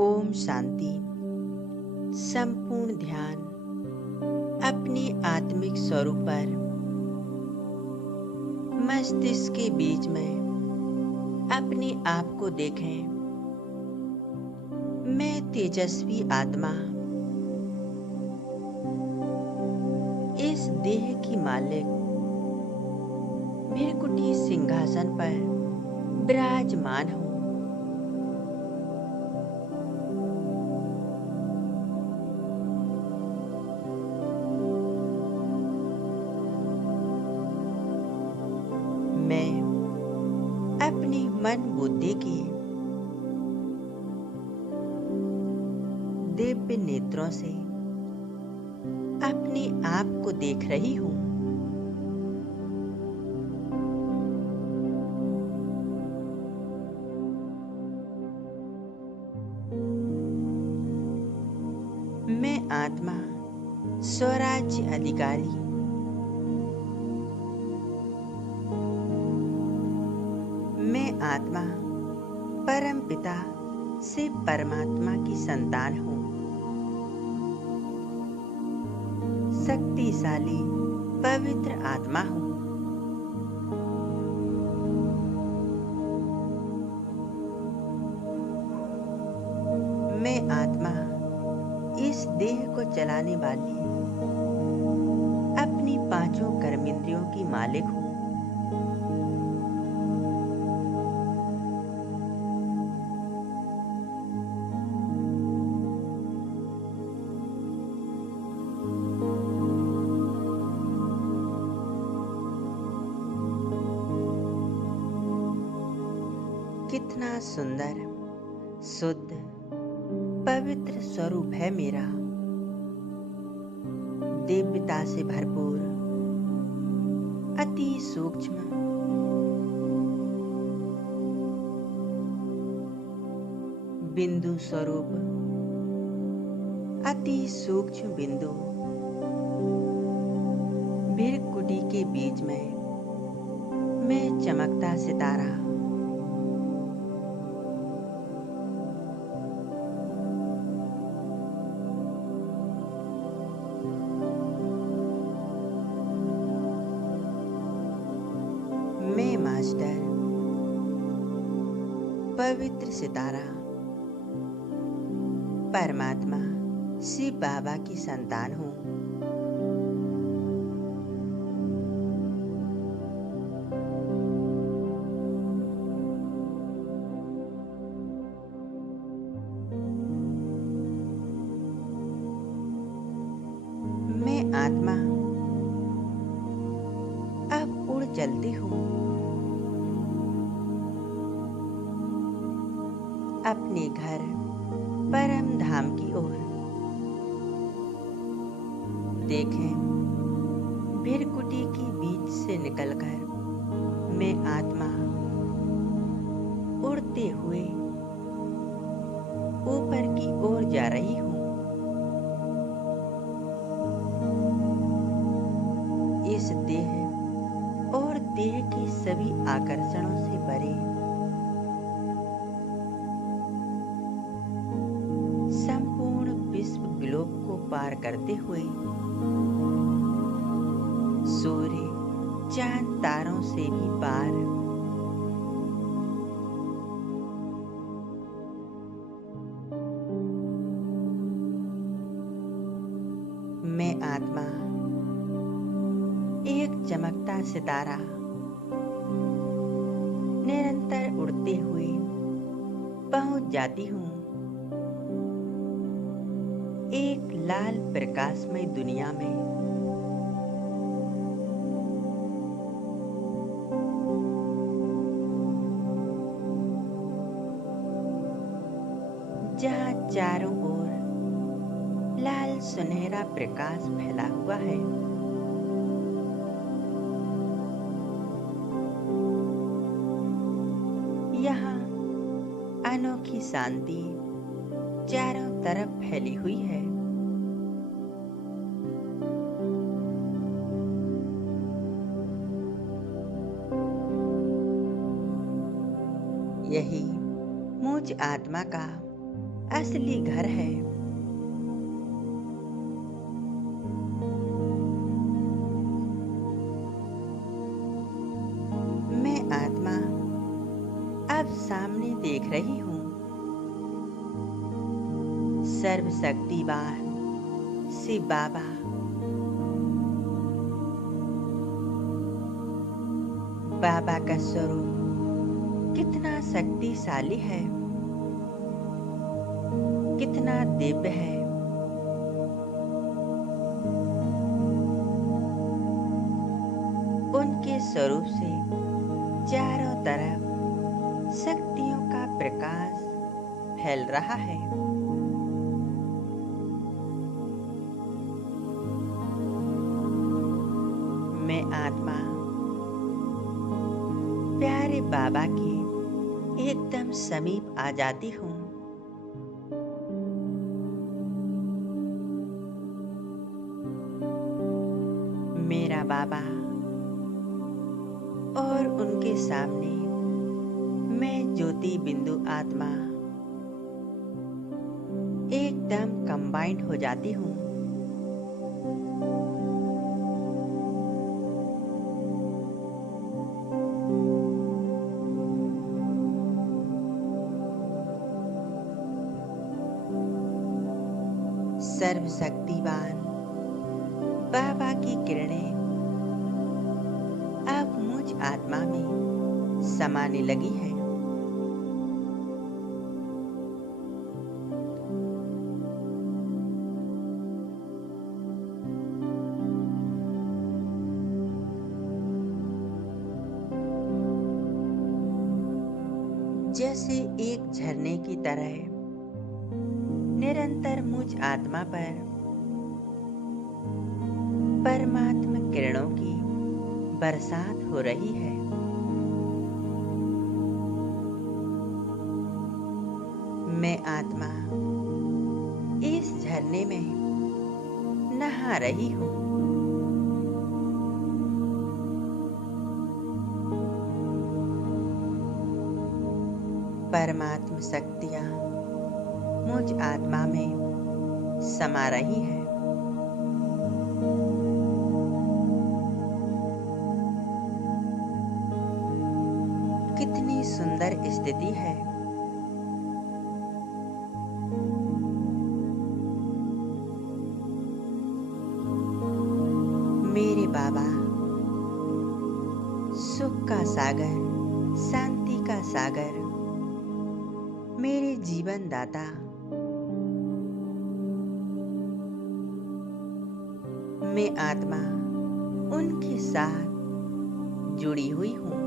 ओम शांति। संपूर्ण ध्यान अपने आत्मिक स्वरूप पर। मस्तिष्क के बीच में अपने आप को देखें। मैं तेजस्वी आत्मा इस देह की मालिक भृकुटी सिंहासन पर विराजमान हूँ। मैं अपनी मन बुद्धि की दिव्य नेत्रों से अपने आप को देख रही हूँ। मैं आत्मा स्वराज्य अधिकारी मैं आत्मा परम पिता से परमात्मा की संतान हूँ। शक्तिशाली पवित्र आत्मा हूँ। मैं आत्मा इस देह को चलाने वाली अपनी पांचों कर्मेंद्रियों की मालिक हूँ। कितना सुंदर, शुद्ध, पवित्र स्वरूप है मेरा। दिव्यता से भरपूर, अति सूक्ष्म, बिंदु स्वरूप, अति सूक्ष्म बिंदु भृकुटी के बीच में मैं चमकता सितारा। मैं मास्टर पवित्र सितारा परमात्मा शिव बाबा की संतान हूँ। मैं आत्मा अब उड़ चलती हूँ अपने घर परम धाम की ओर। देखें, भृकुटी के बीच से निकलकर मैं आत्मा उड़ते हुए ऊपर की ओर जा रही हूँ। इस देह और देह के सभी आकर्षणों से परे संपूर्ण विश्व ग्लोब को पार करते हुए सूर्य, चांद, तारों से भी पार मैं आत्मा एक चमकता सितारा निरंतर उड़ते हुए पहुंच जाती हूँ एक लाल प्रकाशमय दुनिया में। जहाँ चारों ओर लाल सुनहरा प्रकाश फैला हुआ है। यहाँ अनोखी शांति चारों तरफ फैली हुई है। यही मुझ आत्मा का असली घर है। मैं आत्मा अब सामने देख रही हूँ। सर्वशक्तिवान शिव बाबा बाबा का स्वरूप कितना शक्तिशाली है, कितना दिव्य है। उनके स्वरूप से चारों तरफ शक्तियों का प्रकाश फैल रहा है। मैं आत्मा प्यारे बाबा के एकदम समीप आ जाती हूँ। मेरा बाबा और उनके सामने मैं ज्योति बिंदु आत्मा एकदम कंबाइंड हो जाती हूँ। सर्वशक्तिवान बाबा की किरणें अब मुझ आत्मा में समाने लगी है। जैसे एक झरने की तरह निरंतर मुझ आत्मा पर परमात्मा किरणों की बरसात हो रही है। मैं आत्मा इस झरने में नहा रही हूँ। परमात्मा शक्तियाँ मुझ आत्मा में समा रही है। कितनी सुंदर स्थिति है। मेरे बाबा सुख का सागर, शांति का सागर, मेरे जीवन दाता मैं आत्मा उनके साथ जुड़ी हुई हूँ।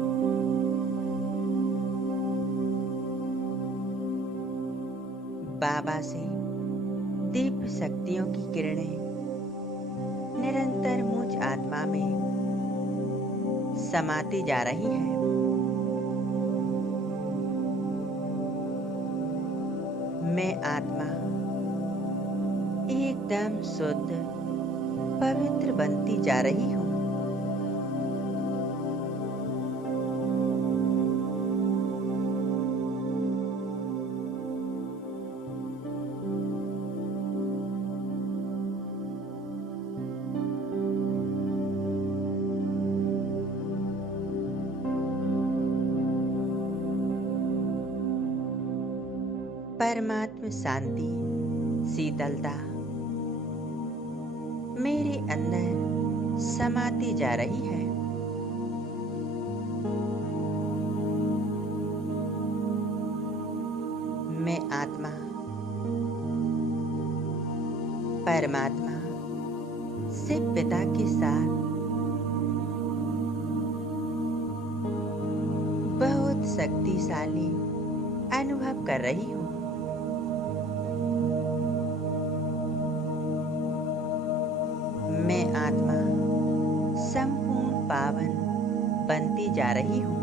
बाबा से दिव्य शक्तियों की किरणें निरंतर मुझ आत्मा में समाती जा रही है। मैं आत्मा एकदम शुद्ध पवित्र बनती जा रही हूँ। परमात्मा शांति, शीतलता मेरे अंदर समाती जा रही है। मैं आत्मा परमात्मा शिव पिता के साथ बहुत शक्तिशाली अनुभव कर रही हूँ। मैं आत्मा संपूर्ण पावन बनती जा रही हूँ।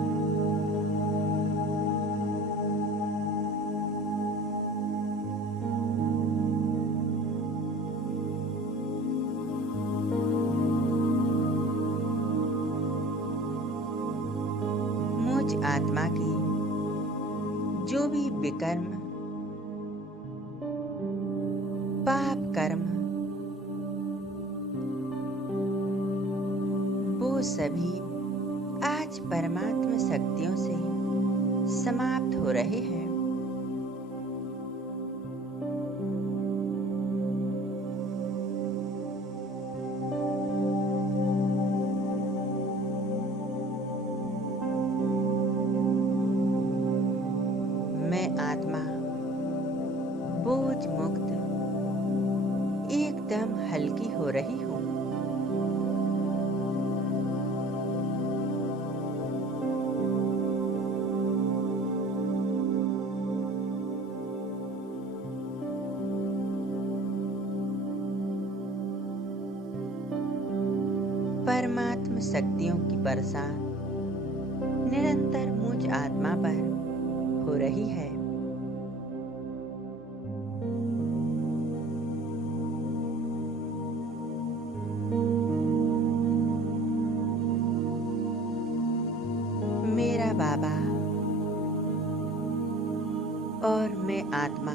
मुझ आत्मा की जो भी विकर्म पाप कर्म वो सभी आज परमात्मा शक्तियों से समाप्त हो रहे हैं। मैं आत्मा बोझ मुक्त एकदम हल्की हो रही हूँ। परमात्मा शक्तियों की बरसात निरंतर मुझ आत्मा पर हो रही है। मेरा बाबा और मैं आत्मा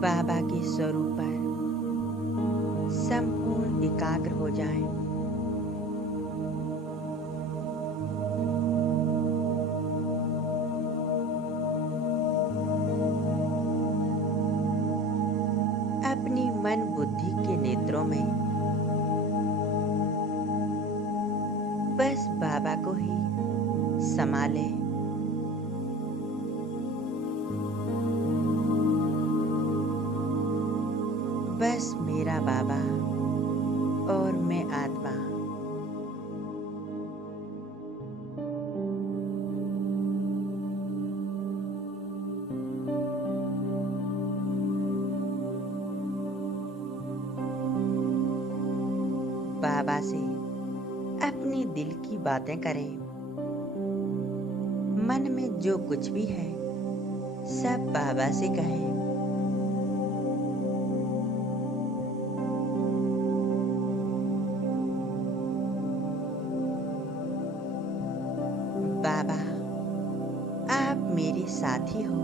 बाबा के स्वरूप पर संपूर्ण एकाग्र हो जाएं। अपनी मन बुद्धि के नेत्रों में बस बाबा को ही समा लें। बस मेरा बाबा और मैं आत्मा बाबा से अपनी दिल की बातें करें। मन में जो कुछ भी है सब बाबा से कहें। बाबा आप मेरे साथी हो,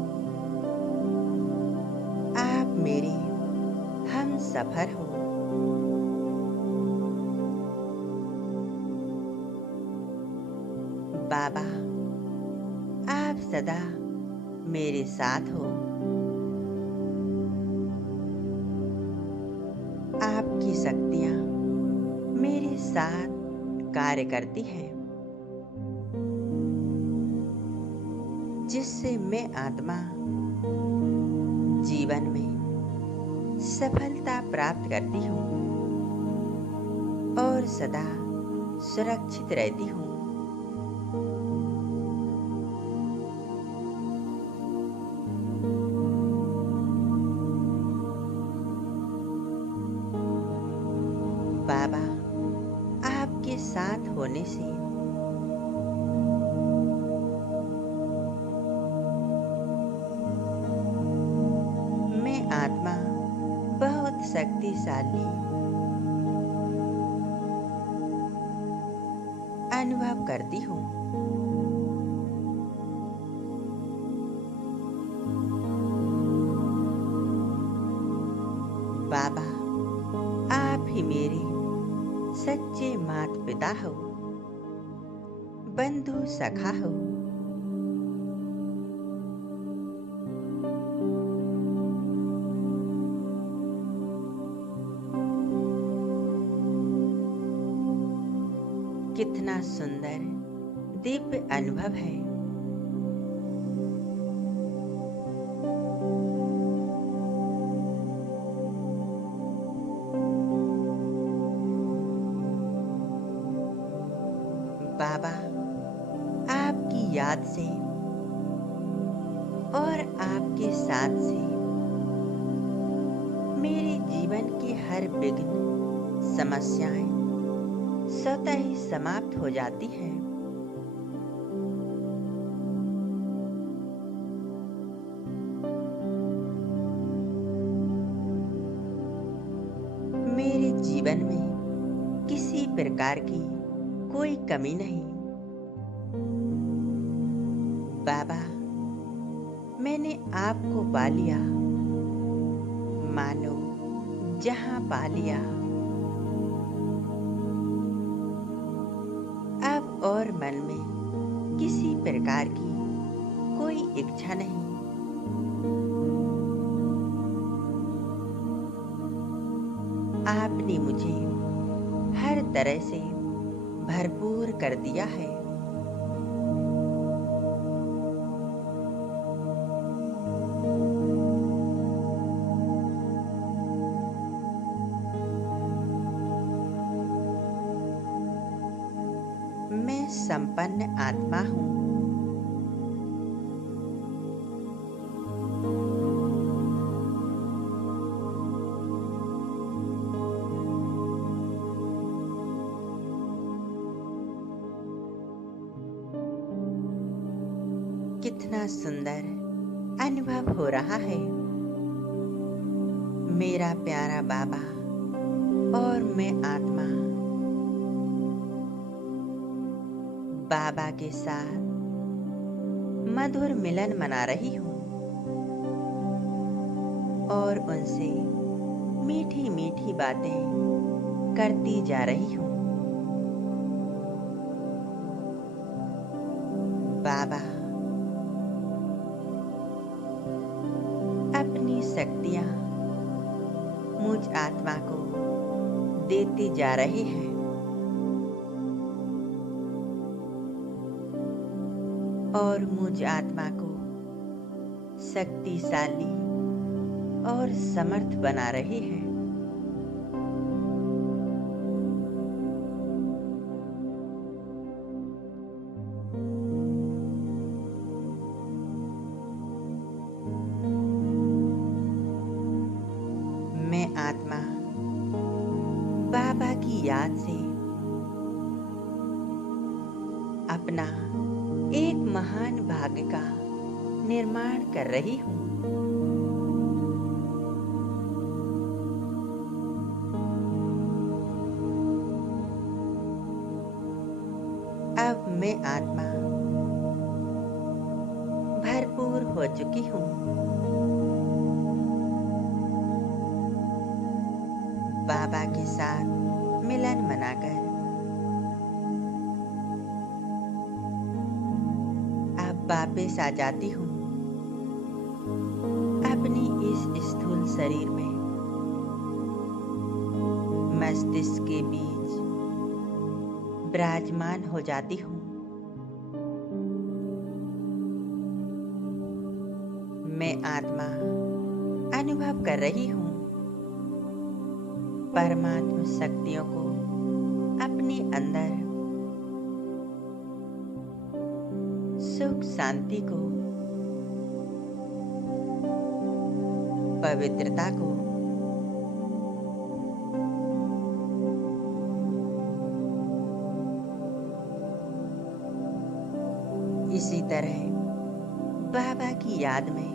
आप मेरे हम सफर हो। बाबा आप सदा मेरे साथ हो। आपकी शक्तियां मेरे साथ कार्य करती हैं, जिससे मैं आत्मा जीवन में सफलता प्राप्त करती हूँ और सदा सुरक्षित रहती हूँ। बाबा आपके साथ होने से मैं आत्मा बहुत शक्तिशाली अनुभव करती हूँ। बाबा आप ही मेरे सच्चे माता पिता हो, बंधु सखा हो। कितना सुंदर दिव्य अनुभव है। बाबा आपकी याद से और आपके साथ से मेरे जीवन की हर विघ्न समस्याएं स्वतः ही समाप्त हो जाती हैं। मेरे जीवन में किसी प्रकार की कोई कमी नहीं। बाबा, मैंने आपको पा लिया, मानो जहां पा लिया। अब और मन में किसी प्रकार की कोई इच्छा नहीं। आपने मुझे हर तरह से भरपूर कर दिया है। मैं संपन्न आत्मा हूँ। कितना सुंदर अनुभव हो रहा है। मेरा प्यारा बाबा और मैं आत्मा बाबा के साथ मधुर मिलन मना रही हूँ और उनसे मीठी मीठी बातें करती जा रही हूँ। बाबा, अपनी शक्तियाँ मुझ आत्मा को देती जा रही हैं। और मुझ आत्मा को शक्तिशाली और समर्थ बना रही है। मैं आत्मा बाबा की याद से अपना एक महान भाग्य का निर्माण कर रही हूँ। अब मैं आत्मा भरपूर हो चुकी हूँ। बाबा के साथ मिलन मनाकर अब वापस आ जाती हूँ अपनी इस स्थूल शरीर में। मस्तिष्क के बीच विराजमान हो जाती हूँ। मैं आत्मा अनुभव कर रही हूँ परमात्मा शक्तियों को अपने अंदर, सुख शांति को, पवित्रता को, इसी तरह बाबा की याद में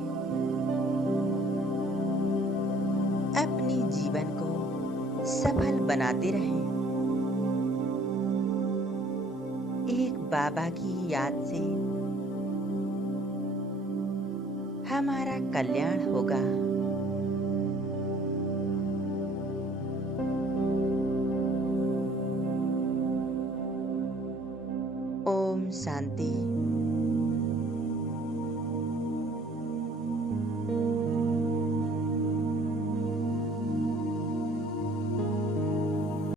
अपने जीवन को सफल बनाते रहें। एक बाबा की याद से हमारा कल्याण होगा। ओम शांति।